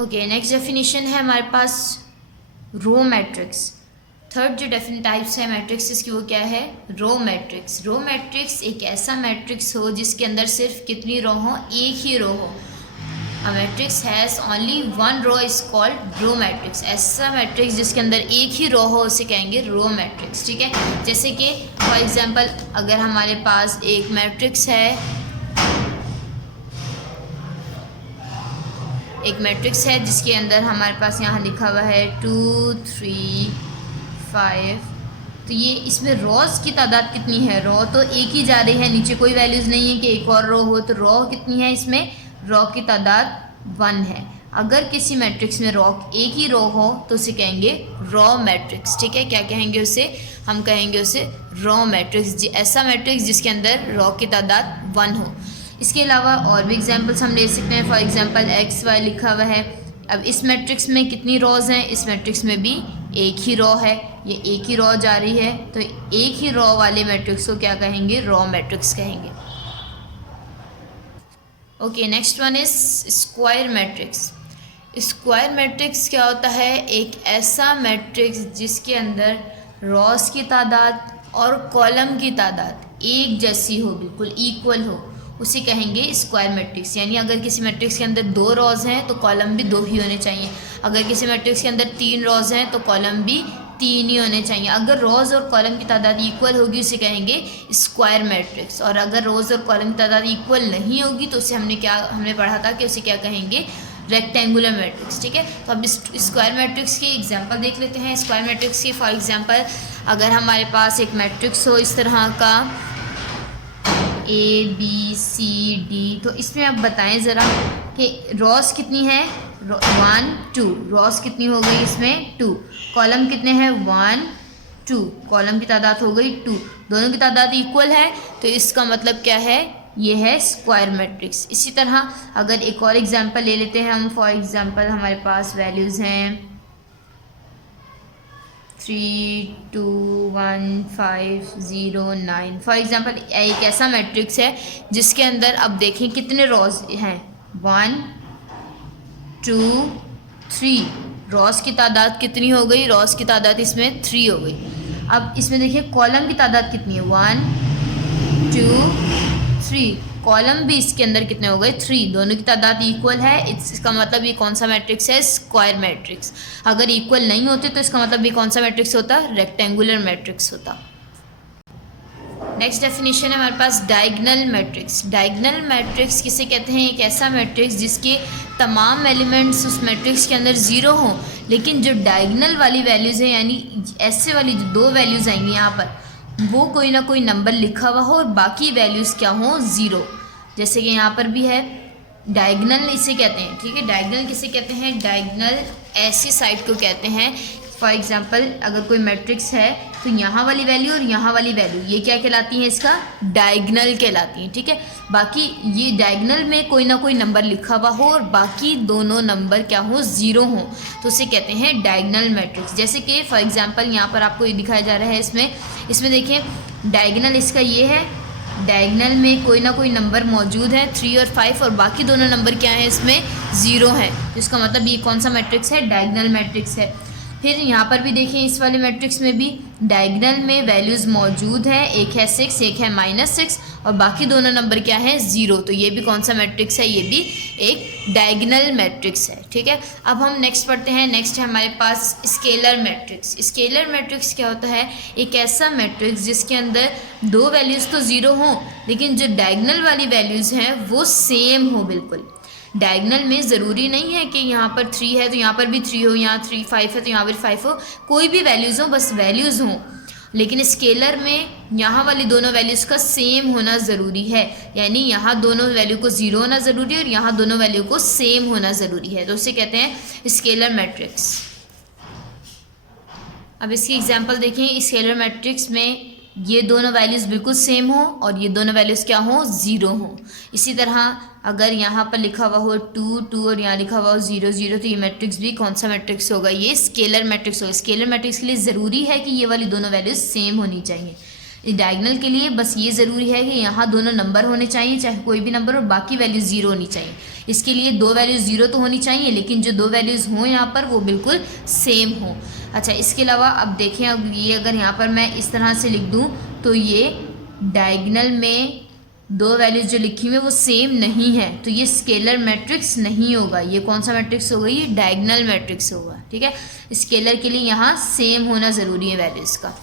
Okay, next definition है हमारे पास row matrix. Third जो टाइप्स है मैट्रिक्स की वो क्या है? Row matrix. रो मैट्रिक्स एक ऐसा मैट्रिक्स हो जिसके अंदर सिर्फ कितनी रो हो? एक ही रो हो। A matrix has only one row is called row matrix. ऐसा मैट्रिक्स जिसके अंदर एक ही रो हो उसे कहेंगे रो मैट्रिक्स। ठीक है, जैसे कि फॉर एग्जांपल अगर हमारे पास एक मैट्रिक्स है, जिसके अंदर हमारे पास यहाँ लिखा हुआ है 2 3 5, तो ये इसमें रोज़ की तादाद कितनी है? रो तो एक ही जा रही है, नीचे कोई वैल्यूज़ नहीं है कि एक और रो हो, तो रो कितनी है? इसमें रो की तादाद 1 है। अगर किसी मैट्रिक्स में एक ही रो हो तो उसे कहेंगे रो मैट्रिक्स। ठीक है, क्या कहेंगे उसे? हम कहेंगे उसे रो मैट्रिक्स। ऐसा मैट्रिक्स जिसके अंदर रो की तादाद 1 हो। इसके अलावा और भी एग्जांपल्स हम ले सकते हैं। फॉर एग्जांपल एक्स वाई लिखा हुआ है। अब इस मैट्रिक्स में कितनी रोज़ हैं? इस मैट्रिक्स में भी एक ही रो है, ये एक ही रो जा रही है, तो एक ही रो वाले मैट्रिक्स को क्या कहेंगे? रो मैट्रिक्स कहेंगे। Okay, next one is square matrix. Square matrix क्या होता है? एक ऐसा मैट्रिक्स जिसके अंदर रोज़ की तादाद और कॉलम की तादाद एक जैसी हो, बिल्कुल इक्वल हो, उसे कहेंगे स्क्वायर मैट्रिक्स। यानी अगर किसी मैट्रिक्स के अंदर 2 रोज़ हैं तो कॉलम भी 2 ही होने चाहिए। अगर किसी मैट्रिक्स के अंदर 3 रोज़ हैं तो कॉलम भी 3 ही होने चाहिए। अगर रोज़ और कॉलम की तादाद इक्वल होगी उसे कहेंगे स्क्वायर मैट्रिक्स। और अगर रोज़ और कॉलम की तादाद इक्वल नहीं होगी तो उसे हमने पढ़ा था कि उसे क्या कहेंगे? Rectangular matrix. ठीक है, तो अब स्क्वायर मैट्रिक्स की एग्जांपल देख लेते हैं। स्क्वायर मैट्रिक्स की फॉर एग्जांपल अगर हमारे पास एक मैट्रिक्स हो इस तरह का ABCD, तो इसमें आप बताएं ज़रा कि रोज़ कितनी है? 1 2, रोज़ कितनी हो गई इसमें? 2। कॉलम कितने हैं? 1 2, कॉलम की तादाद हो गई 2। दोनों की तादाद इक्वल है, तो इसका मतलब क्या है? ये है स्क्वायर मैट्रिक्स। इसी तरह अगर एक और एग्जांपल ले लेते हैं हम। फॉर एग्जांपल हमारे पास वैल्यूज़ हैं 3 2 1 5 0 9। फॉर एग्जांपल एक ऐसा मैट्रिक्स है जिसके अंदर अब देखें कितने रोज़ हैं? 1 2 3। रोज़ की तादाद कितनी हो गई? रोज़ की तादाद इसमें 3 हो गई। अब इसमें देखिए कॉलम की तादाद कितनी है? 1 2 3। कॉलम भी इसके अंदर कितने हो गए? 3। दोनों की तादाद इक्वल है, इसका मतलब ये कौन सा मैट्रिक्स है? Square matrix. अगर इक्वल नहीं होते तो इसका मतलब ये कौन सा मैट्रिक्स होता? रेक्टेंगुलर मैट्रिक्स होता। नेक्स्ट डेफिनेशन है हमारे पास डायगोनल मैट्रिक्स। डायगोनल मैट्रिक्स किसे कहते हैं? एक ऐसा मैट्रिक्स जिसके तमाम एलिमेंट्स उस मैट्रिक्स के अंदर 0 हों, लेकिन जो डायगोनल वाली वैल्यूज़ हैं, यानी ऐसे वाली जो 2 वैल्यूज़ आएंगी यहाँ पर, वो कोई ना कोई नंबर लिखा हुआ हो और बाकी वैल्यूज़ क्या हो? 0। जैसे कि यहाँ पर भी है डायगोनल इसे कहते हैं। ठीक है, डायगोनल किसे कहते हैं? डायगोनल ऐसी साइड को कहते हैं। फॉर एग्जांपल अगर कोई मैट्रिक्स है तो यहाँ वाली वैल्यू और यहाँ वाली वैल्यू ये क्या कहलाती हैं? इसका डायगोनल कहलाती हैं। ठीक है, बाकी ये डायगोनल में कोई ना कोई नंबर लिखा हुआ हो और बाकी दोनों नंबर क्या हो? 0 हो, तो उसे कहते हैं डायगोनल मैट्रिक्स। जैसे कि फॉर एग्जांपल यहाँ पर आपको ये दिखाया जा रहा है, इसमें देखिए डायगोनल इसका ये है, डायगोनल में कोई ना कोई नंबर मौजूद है 3 और 5 और बाकी दोनों नंबर क्या है? इसमें 0 है, जिसका मतलब ये कौन सा मैट्रिक्स है? डायगोनल मैट्रिक्स है। फिर यहाँ पर भी देखें इस वाले मैट्रिक्स में भी डायगोनल में वैल्यूज़ मौजूद है, एक है 6, एक है -6 और बाकी दोनों नंबर क्या है? 0। तो ये भी कौन सा मैट्रिक्स है? ये भी एक डायगोनल मैट्रिक्स है। ठीक है, अब हम नेक्स्ट पढ़ते हैं। नेक्स्ट है हमारे पास स्केलर मैट्रिक्स। स्केलर मैट्रिक्स क्या होता है? एक ऐसा मैट्रिक्स जिसके अंदर 2 वैल्यूज़ तो 0 हों, लेकिन जो डायगोनल वाली वैल्यूज़ हैं वो सेम हो बिल्कुल। डायगोनल में ज़रूरी नहीं है कि यहाँ पर 3 है तो यहाँ पर भी 3 हो, यहाँ 3 5 है तो यहाँ पर 5 हो, कोई भी वैल्यूज़ हो, बस वैल्यूज़ हों। लेकिन स्केलर में यहाँ वाली दोनों वैल्यूज़ का सेम होना ज़रूरी है, यानी यहाँ दोनों वैल्यू को 0 होना ज़रूरी है और यहाँ दोनों वैल्यू को सेम होना ज़रूरी है, तो उसे कहते हैं स्केलर मैट्रिक्स। अब इसकी एग्जांपल देखें। स्केलर मैट्रिक्स में ये दोनों वैल्यूज़ बिल्कुल सेम हो और ये दोनों वैल्यूज़ क्या हो? 0 हो। इसी तरह अगर यहाँ पर लिखा हुआ हो 2 2 और यहाँ लिखा हुआ हो 0 0, तो ये मैट्रिक्स भी कौन सा मैट्रिक्स होगा? ये स्केलर मैट्रिक्स होगा। स्केलर मैट्रिक्स के लिए ज़रूरी है कि ये वाली दोनों वैल्यूज़ सेम होनी चाहिए। डायगनल के लिए बस ये ज़रूरी है कि यहाँ दोनों नंबर होने चाहिए, चाहे कोई भी नंबर हो, बाकी वैल्यू ज़ीरो होनी चाहिए। इसके लिए दो वैल्यूज़ ज़ीरो तो होनी चाहिए, लेकिन जो दो वैल्यूज़ हों यहाँ पर वो बिल्कुल सेम हो। अच्छा, इसके अलावा अब देखें, अब ये अगर यहाँ पर मैं इस तरह से लिख दूँ तो ये डायगनल में दो वैल्यूज़ जो लिखी हुई है वो सेम नहीं है, तो ये स्केलर मैट्रिक्स नहीं होगा। ये कौन सा मैट्रिक्स होगा? ये डायगनल मैट्रिक्स होगा। ठीक है, स्केलर के लिए यहाँ सेम होना ज़रूरी है वैल्यूज़ का।